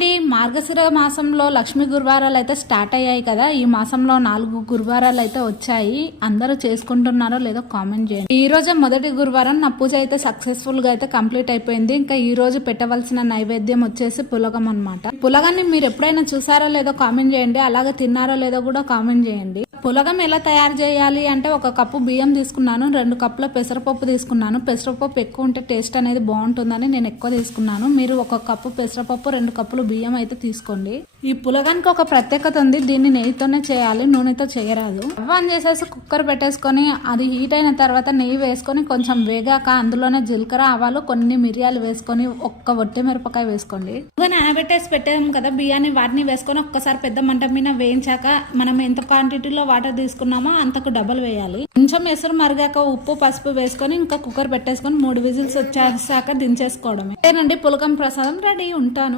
అండి, మార్గశిర మాసంలో లక్ష్మీ గురువారాలు అయితే స్టార్ట్ అయ్యాయి కదా. ఈ మాసంలో 4 గురువారాలు అయితే వచ్చాయి. అందరూ చేసుకుంటున్నారో లేదో కామెంట్ చేయండి. ఈ రోజు మొదటి గురువారం నా పూజ అయితే సక్సెస్ఫుల్ గా అయితే కంప్లీట్ అయిపోయింది. ఇంకా ఈ రోజు పెట్టవలసిన నైవేద్యం వచ్చేసి పులగం అన్నమాట. పులగాన్ని మీరు ఎప్పుడైనా చూసారో లేదో కామెంట్ చేయండి. అలాగే తిన్నారో లేదో కూడా కామెంట్ చేయండి. పులగం ఎలా తయారు చేయాలి అంటే, 1 కప్పు బియ్యం తీసుకున్నాను, 2 కప్పుల పెసరపప్పు తీసుకున్నాను. పెసరపప్పు ఎక్కువ ఉంటే టేస్ట్ అనేది బాగుంటుందని నేను ఎక్కువ తీసుకున్నాను. మీరు 1 కప్పు పెసరపప్పు, 2 కప్పులు బియ్యం అయితే తీసుకోండి. ఈ పులగానికి ఒక ప్రత్యేకత ఉంది. దీన్ని నెయ్యితోనే చేయాలి, నూనెతో చేయరాదు. రవ్వ ఆన్ చేసేసి కుక్కర్ పెట్టేసుకొని అది హీట్ అయిన తర్వాత నెయ్యి వేసుకొని కొంచెం వేగాక అందులోనే జీలకర్ర, ఆవాలు, కొన్ని మిరియాలు వేసుకొని 1 ఒట్టి మిరపకాయ వేసుకోండి. నానబెట్టేసి పెట్టాము కదా బియ్యాన్ని, వాటిని వేసుకొని ఒక్కసారి పెద్ద మంట మీద వేయించాక మనం ఎంత క్వాంటిటీలో వాటర్ తీసుకున్నామో అంతకు డబల్ వేయాలి. కొంచెం ఎసురు మరిగాక ఉప్పు, పసుపు వేసుకొని ఇంకా కుక్కర్ పెట్టేసుకొని 3 విజిల్స్ వచ్చేసాక దించేసుకోవడమే. అంతేనండి, పులగం ప్రసాదం రెడీ. ఉంటాను.